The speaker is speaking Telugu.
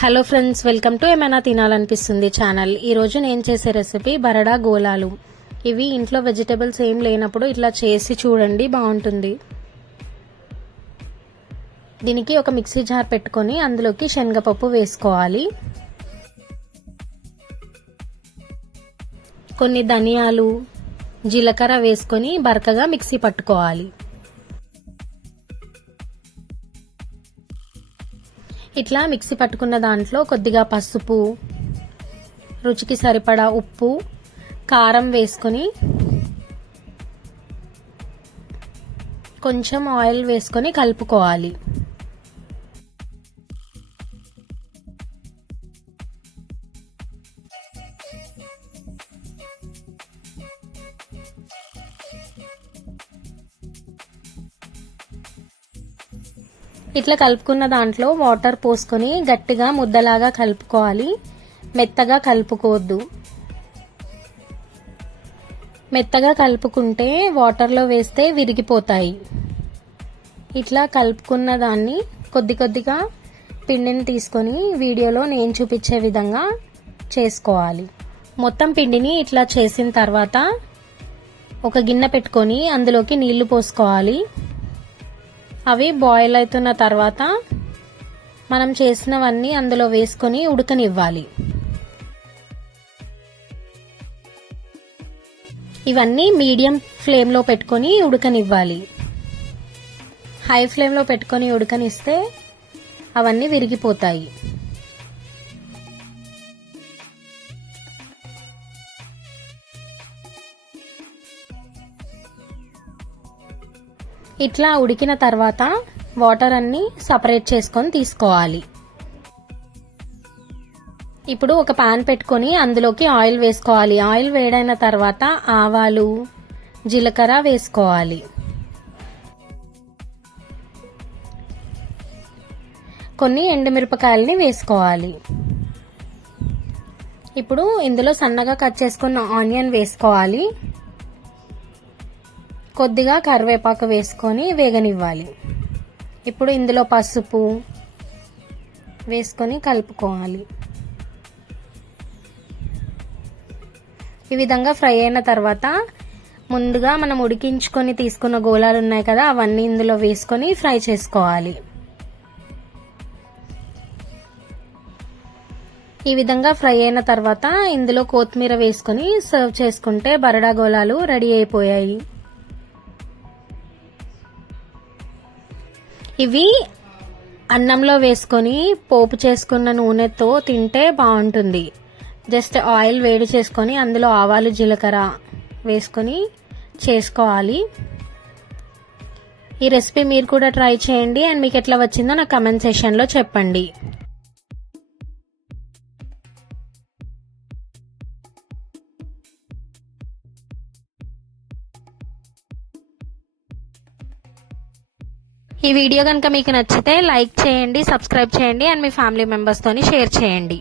హలో ఫ్రెండ్స్, వెల్కమ్ టు ఏమైనా తినాలనిపిస్తుంది ఛానల్. ఈరోజు నేను చేసే రెసిపీ బరడా గోలాలు. ఇవి ఇంట్లో వెజిటబుల్స్ ఏం లేనప్పుడు ఇట్లా చేసి చూడండి, బాగుంటుంది. దీనికి ఒక మిక్సీ జార్ పెట్టుకొని అందులోకి శనగపప్పు వేసుకోవాలి, కొన్ని ధనియాలు, జీలకర్ర వేసుకొని బరకగా మిక్సీ పట్టుకోవాలి. ఇట్లా మిక్సీ పట్టుకున్న దాంట్లో కొద్దిగా పసుపు, రుచికి సరిపడా ఉప్పు, కారం వేసుకొని కొంచెం ఆయిల్ వేసుకొని కలుపుకోవాలి. ఇట్లా కలుపుకున్న దాంట్లో వాటర్ పోసుకొని గట్టిగా ముద్దలాగా కలుపుకోవాలి. మెత్తగా కలుపుకోవద్దు. మెత్తగా కలుపుకుంటే వాటర్లో వేస్తే విరిగిపోతాయి. ఇట్లా కలుపుకున్న దాన్ని కొద్ది కొద్దిగా పిండిని తీసుకొని వీడియోలో నేను చూపించే విధంగా చేసుకోవాలి. మొత్తం పిండిని ఇట్లా చేసిన తర్వాత ఒక గిన్నె పెట్టుకొని అందులోకి నీళ్లు పోసుకోవాలి. అవి బాయిల్ అవుతున్న తర్వాత మనం చేసినవన్నీ అందులో వేసుకొని ఉడకనివ్వాలి. ఇవన్నీ మీడియం ఫ్లేమ్లో పెట్టుకొని ఉడకనివ్వాలి. హై ఫ్లేమ్లో పెట్టుకొని ఉడకనిస్తే అవన్నీ విరిగిపోతాయి. ఇట్లా ఉడికిన తర్వాత వాటర్ అన్ని సపరేట్ చేసుకొని తీసుకోవాలి. ఇప్పుడు ఒక పాన్ పెట్టుకొని అందులోకి ఆయిల్ వేసుకోవాలి. ఆయిల్ వేడైన తర్వాత ఆవాలు, జీలకర్ర వేసుకోవాలి. కొన్ని ఎండుమిరపకాయలని వేసుకోవాలి. ఇప్పుడు ఇందులో సన్నగా కట్ చేసుకున్న ఆనియన్ వేసుకోవాలి. కొద్దిగా కరివేపాకు వేసుకొని వేగనివ్వాలి. ఇప్పుడు ఇందులో పసుపు వేసుకొని కలుపుకోవాలి. ఈ విధంగా ఫ్రై అయిన తర్వాత ముందుగా మనం ఉడికించుకొని తీసుకున్న గోలాలు ఉన్నాయి కదా, అవన్నీ ఇందులో వేసుకొని ఫ్రై చేసుకోవాలి. ఈ విధంగా ఫ్రై అయిన తర్వాత ఇందులో కొత్తిమీర వేసుకొని సర్వ్ చేసుకుంటే బరడా గోలాలు రెడీ అయిపోయాయి. ఇవి అన్నంలో వేసుకొని పోపు చేసుకున్న నూనెతో తింటే బాగుంటుంది. జస్ట్ ఆయిల్ వేడి చేసుకొని అందులో ఆవాలు, జీలకర్ర వేసుకొని చేసుకోవాలి. ఈ రెసిపీ మీరు కూడా ట్రై చేయండి అండ్ మీకు ఎట్లా వచ్చిందో నా కమెంట్ సెక్షన్లో చెప్పండి. ఈ వీడియో కనుక మీకు నచ్చితే లైక్ చేయండి, సబ్స్క్రైబ్ చేయండి అండ్ మీ ఫ్యామిలీ మెంబర్స్ తోని షేర్ చేయండి.